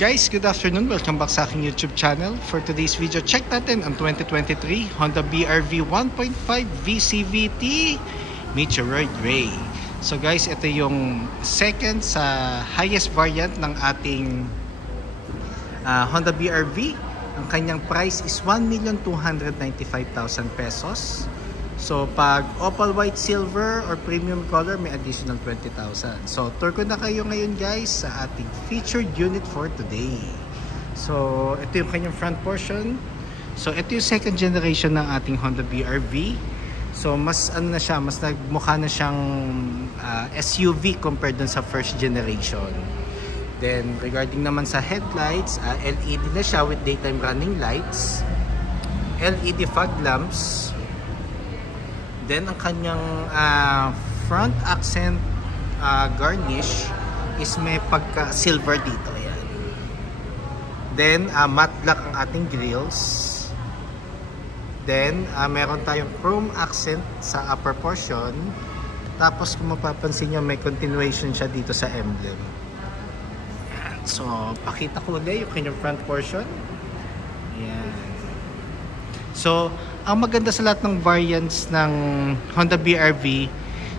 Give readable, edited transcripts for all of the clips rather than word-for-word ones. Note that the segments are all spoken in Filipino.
Guys, good afternoon. Welcome back sa aking YouTube channel. For today's video, check natin ang 2023 Honda BR-V 1.5 VCVT Meteoroid Grey. So guys, ito yung second sa highest variant ng ating Honda BR-V. Ang kanyang price is 1,295,000 pesos. So pag opal white silver or premium color, may additional 20,000. So tour ko na kayo ngayon guys sa ating featured unit for today. So ito yung kanyang front portion. So ito yung second generation ng ating Honda BR-V. So mas ano na siya, mas nagmukha na siyang SUV compared dun sa first generation. Then regarding naman sa headlights, LED na siya with daytime running lights, LED fog lamps. Then ang kanyang front accent garnish is may pagka silver dito yan. Then matte black ang ating grills. Then meron tayong chrome accent sa upper portion. Tapos kung mapapansin nyo, may continuation siya dito sa emblem. So pakita ko ulit yung kanyang front portion. Yan. So ang maganda sa lahat ng variants ng Honda BR-V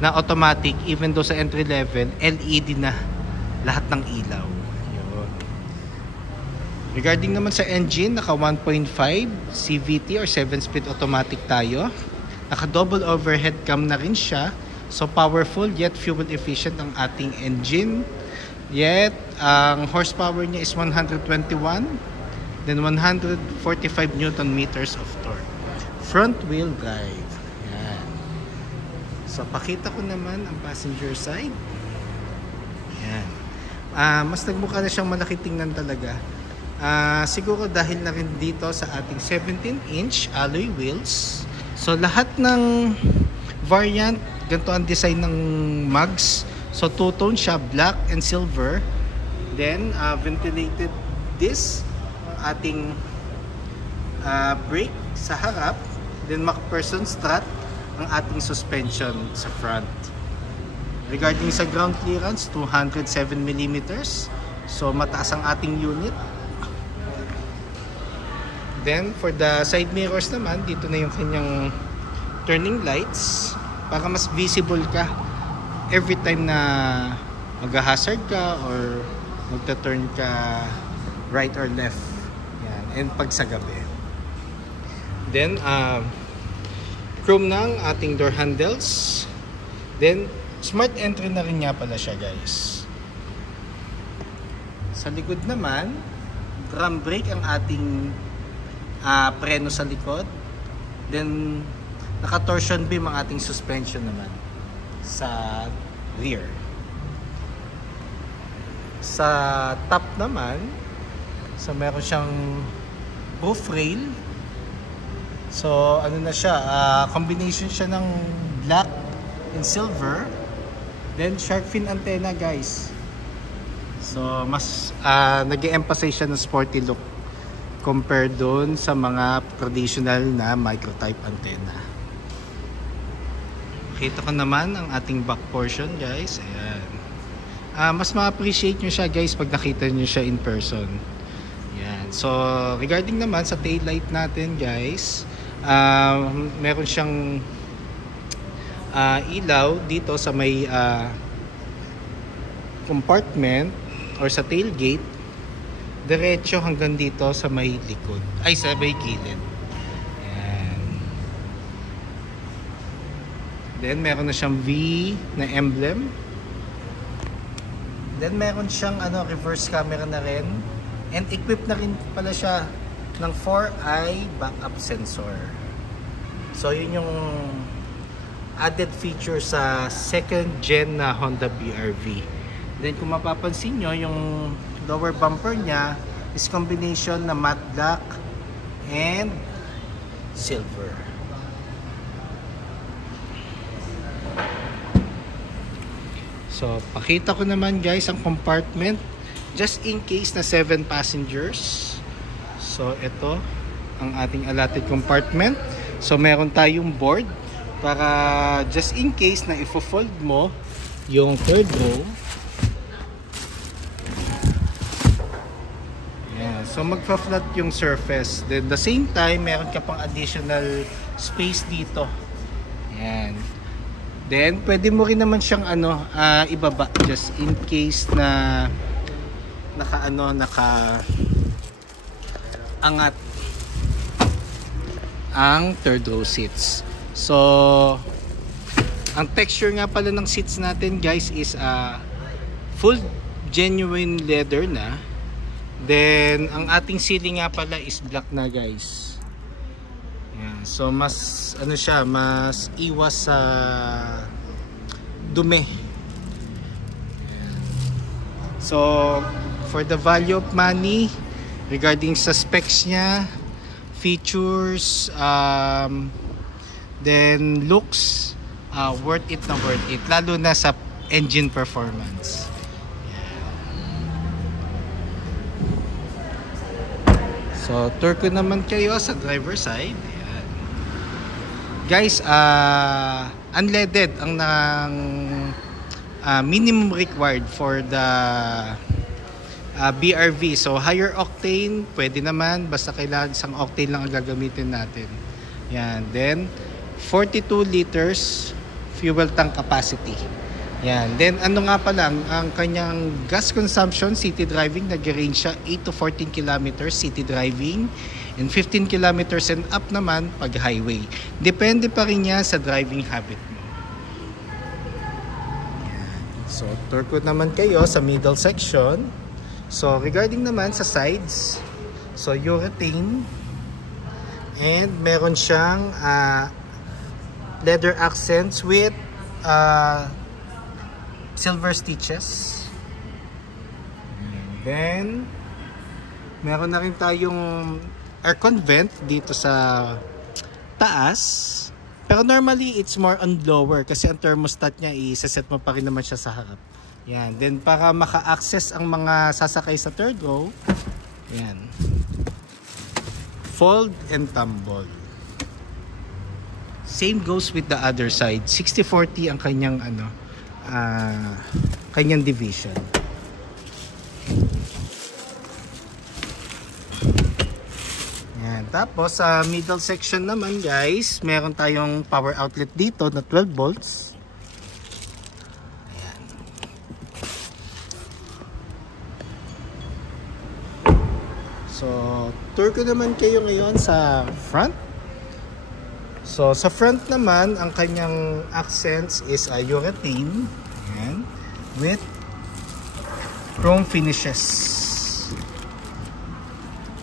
na automatic, even though sa entry level, LED na lahat ng ilaw. Yun. Regarding naman sa engine, naka 1.5 CVT or 7-speed automatic tayo. Naka double overhead cam na rin siya. So powerful yet fuel efficient ang ating engine. Yet ang horsepower niya is 121, then 145 Newton meters of torque. Front wheel drive. Yan. So pakita ko naman ang passenger side. Yan. Mas nagmukha na siyang malaki tingnan talaga. Siguro dahil na rin dito sa ating 17-inch alloy wheels. So lahat ng variant, ganito ang design ng mugs. So two-tone siya, black and silver. Then ventilated disc, ating brake sa harap. Then MacPherson strut ang ating suspension sa front. Regarding sa ground clearance, 207mm. So mataas ang ating unit. Then for the side mirrors naman, dito na yung kanyang turning lights para mas visible ka every time na mag-hazard ka or magta-turn ka right or left. Yan. And pag sa gabi. Then chrome ng ating door handles. Then smart entry na rin nga pala siya guys. Sa likod naman, drum brake ang ating preno sa likod. Then naka-torsion beam ang ating suspension naman sa rear. Sa top naman, so meron siyang roof rail. So ano na siya, combination siya ng black and silver. Then shark fin antenna guys. So mas nag-e-emphasize siya ng sporty look compared doon sa mga traditional na microtype antenna. Kita ko naman ang ating back portion guys. Ayan. Mas ma-appreciate nyo siya guys pag nakita nyo siya in person. Ayan. So regarding naman sa tail light natin guys, meron siyang ilaw dito sa may compartment or sa tailgate, diretso hanggang dito sa may likod, ay sa may gilid. Ayan. Then meron na siyang V na emblem. Then meron siyang reverse camera na rin, and equipped na rin pala siya ng 4-eye backup sensor. So yun yung added feature sa second gen na Honda BR-V. Then kung mapapansin nyo, yung lower bumper niya is combination na matte black and silver. So pakita ko naman guys ang compartment just in case na 7 passengers. So ito ang ating allotted compartment. So meron tayong board para just in case na ifo-fold mo yung third row. So magpa-flat yung surface. Then the same time, meron ka pang additional space dito. Yan. Then pwede mo rin naman siyang ibaba just in case na naka angat ang third row seats. So ang texture nga pala ng seats natin guys is full genuine leather na. Then ang ating ceiling nga pala is black na guys. Yan. So mas siya, mas iwas sa dumi. Yan. So for the value of money regarding sa specs niya, features, then looks, worth it na worth it, lalo na sa engine performance. So tour ko naman kayo sa driver side. Ayan. Guys, unleaded ang minimum required for the BRV. So higher octane pwede naman, basta kailangan isang octane lang ang gagamitin natin. Yan. Then 42 liters fuel tank capacity. Yan. Then ano nga pa lang ang kanyang gas consumption, city driving, nag-range siya 8 to 14 kilometers city driving and 15 kilometers and up naman pag highway. Depende pa rin yan sa driving habit mo. Yan. So tour ko naman kayo sa middle section. So regarding naman sa sides, so urethane, and meron siyang leather accents with silver stitches. And then meron na rin tayong aircon vent dito sa taas, pero normally it's more on lower kasi ang thermostat niya i-set mo pa rin naman siya sa harap. Yan. Then para maka-access ang mga sasakay sa third row, yan, fold and tumble. Same goes with the other side. 60-40 ang kanyang kanyang division. Yan. Tapos sa middle section naman guys, meron tayong power outlet dito na 12 volts. Ayan. So tour ko naman kayo ngayon sa front. So sa front naman, ang kanyang accents is urethane, ayan, with chrome finishes.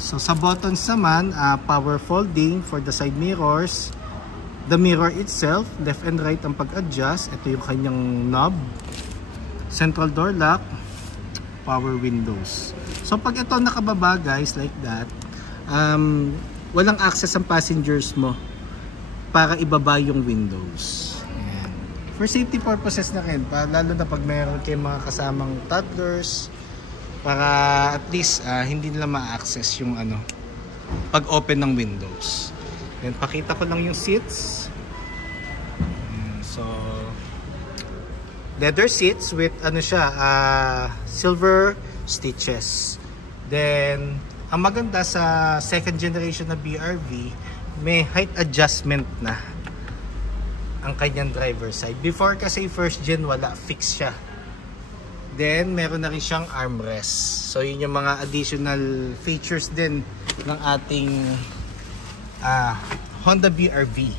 So sa buttons naman, power folding for the side mirrors. The mirror itself, left and right ang pag-adjust. Ito yung kanyang knob. Central door lock, power windows. So pag ito nakababa guys, like that, walang access ang passengers mo para ibaba yung windows. Ayan. For safety purposes na rin, lalo na pag mayroon kayong mga kasamang toddlers, para at least hindi nila ma-access yung pag open ng windows. Then pakita ko lang yung seats. Ayan. So leather seats with silver stitches. Then ang maganda sa second generation na BRV, may height adjustment na ang kanyang driver side. Before kasi first gen wala, fix siya. Then meron na rin siyang armrest. So yun yung mga additional features din ng ating Honda BRV.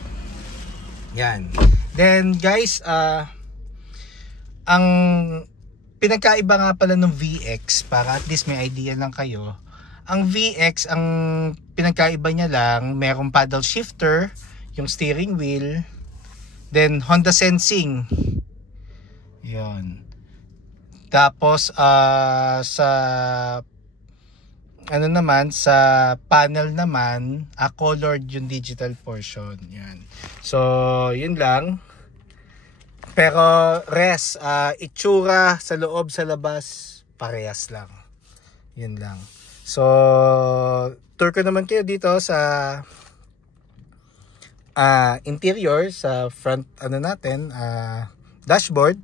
Yan. Then guys, ang pinagkaiba nga pala ng VX, para at least may idea lang kayo. Ang VX, ang pinagkaiba niya lang, merong paddle shifter, yung steering wheel, then Honda Sensing. Yun. Tapos sa sa panel naman, colored yung digital portion. Yan. So, yun lang. Pero rest, itsura sa loob, sa labas, parehas lang. Yun lang. So, tour ko naman kayo dito sa interior, sa front natin, dashboard.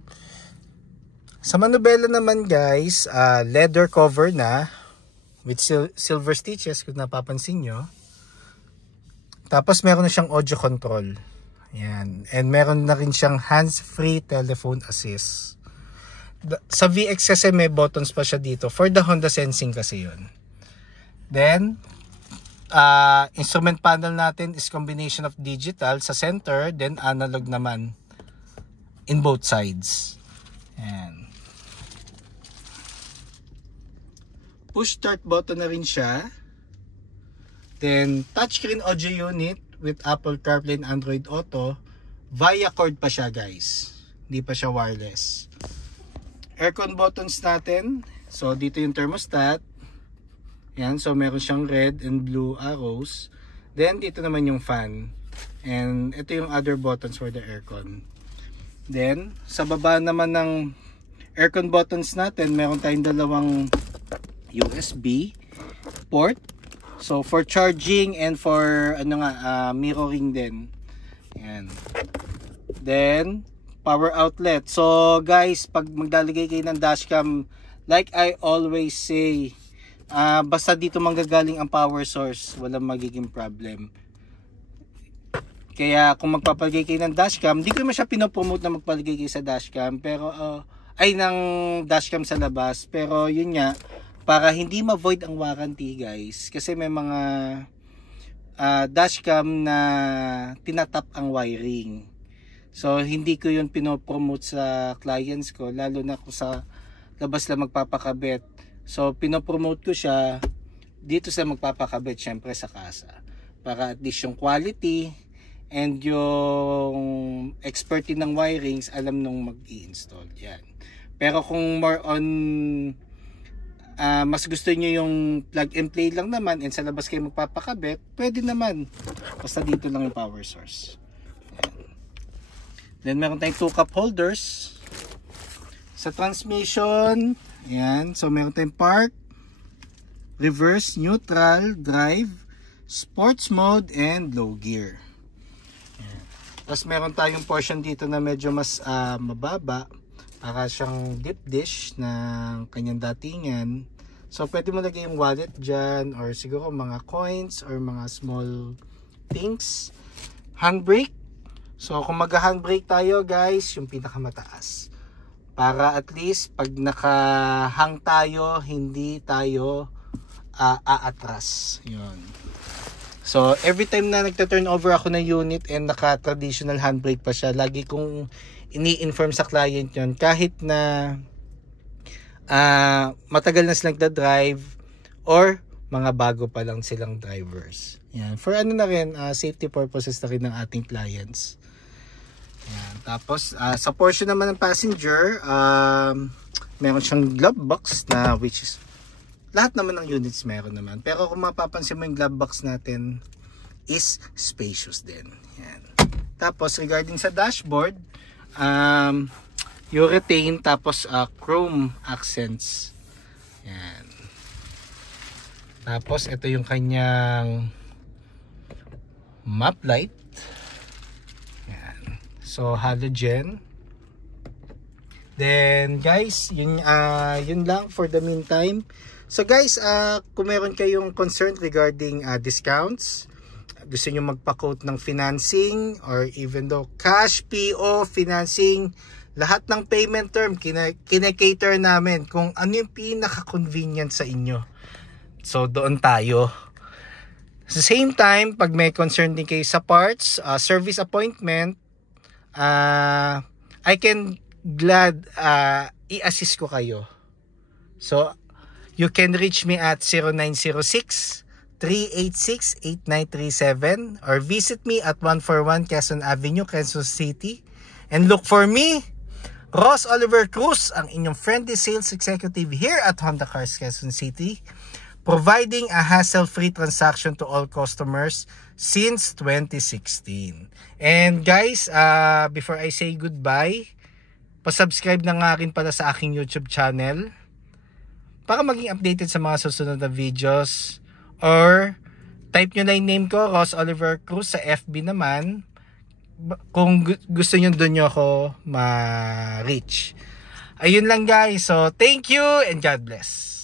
Sa manubela naman guys, leather cover na with silver stitches kung napapansin nyo. Tapos meron na siyang audio control. Ayan. And meron na rin siyang hands-free telephone assist. Sa VX kasi may buttons pa siya dito. For the Honda Sensing kasi yun. Then, instrument panel natin is combination of digital sa center, then analog naman in both sides. Ayan. Push start button na rin siya. Then, touchscreen audio unit with Apple CarPlay and Android Auto. Via cord pa siya, guys. Hindi pa siya wireless. Aircon buttons natin. So, dito yung thermostat. Yan. So, meron siyang red and blue arrows. Then, dito naman yung fan. And, ito yung other buttons for the aircon. Then, sa baba naman ng aircon buttons natin, meron tayong dalawang USB port. So for charging and for mirroring din. Ayan. Then power outlet. So guys, pag maglalagay kayo ng dashcam, like I always say, basta dito manggagaling ang power source, walang magiging problem. Kaya kung magpapalagay kayo ng dashcam, hindi ko naman siya pinopromote na magpalagay kayo sa dashcam, pero ng dashcam sa labas, pero yun nga, para hindi ma-void ang warranty, guys. Kasi may mga dashcam na tinatap ang wiring. So, hindi ko yun pinopromote sa clients ko. Lalo na kung sa labas lang magpapakabit. So, pinopromote ko siya dito sa magpapakabit, syempre sa casa. Para at least yung quality and yung expertise ng wirings, alam nung mag-i-install. Yan. Pero kung more on mas gusto niyo yung plug and play lang naman and sa labas kayo magpapakabit, pwede naman. Basta dito lang yung power source. Ayan. Then meron tayong 2 cup holders. Sa transmission, ayan. So meron tayong park, reverse, neutral, drive, sports mode, and low gear. Ayan. Tapos meron tayong portion dito na medyo mas mababa. Para siyang deep dish ng kanyang datingan. So pwede mo lagay yung wallet dyan, or siguro mga coins or mga small things. Handbrake. So kung mag-handbrake tayo, guys, yung pinakamataas. Para at least pag nakahang tayo, hindi tayo aatras. Yun. So every time na nagta-turn over ako ng unit and naka-traditional handbrake pa siya, lagi kong ini-inform sa client yon, kahit na matagal na silang nagda-drive or mga bago pa lang silang drivers. Yan. For na rin, safety purposes na rin ng ating clients. Yan. Tapos sa portion naman ng passenger, meron siyang glove box na which is lahat naman ng units meron naman. Pero kung mapapansin mo yung glove box natin is spacious din. Yan. Tapos regarding sa dashboard, urethane tapos chrome accents. Yan. Tapos ito yung kanyang map light. Yan. So halogen. Then guys, yun lang for the meantime. So guys, kung meron kayong concern regarding discounts, gusto nyo magpa-quote ng financing or even though cash, PO, financing, lahat ng payment term kine-cater namin kung ano yung pinaka-convenient sa inyo. So doon tayo. Sa same time, pag may concern din kayo sa parts, service appointment, I can glad i-assist ko kayo. So you can reach me at 0906-386-8937 or visit me at 141 Quezon Avenue, Quezon City. And look for me, Ross Oliver Cruz, ang inyong friendly sales executive here at Honda Cars Quezon City, providing a hassle-free transaction to all customers since 2016. And guys, before I say goodbye, pasubscribe na nga rin pala sa aking YouTube channel para maging updated sa mga susunod na videos. Or type nyo lang yung name ko, Ross Oliver Cruz, sa FB naman. Kung gusto nyo doon nyo ako ma-reach. Ayun lang guys. So thank you and God bless.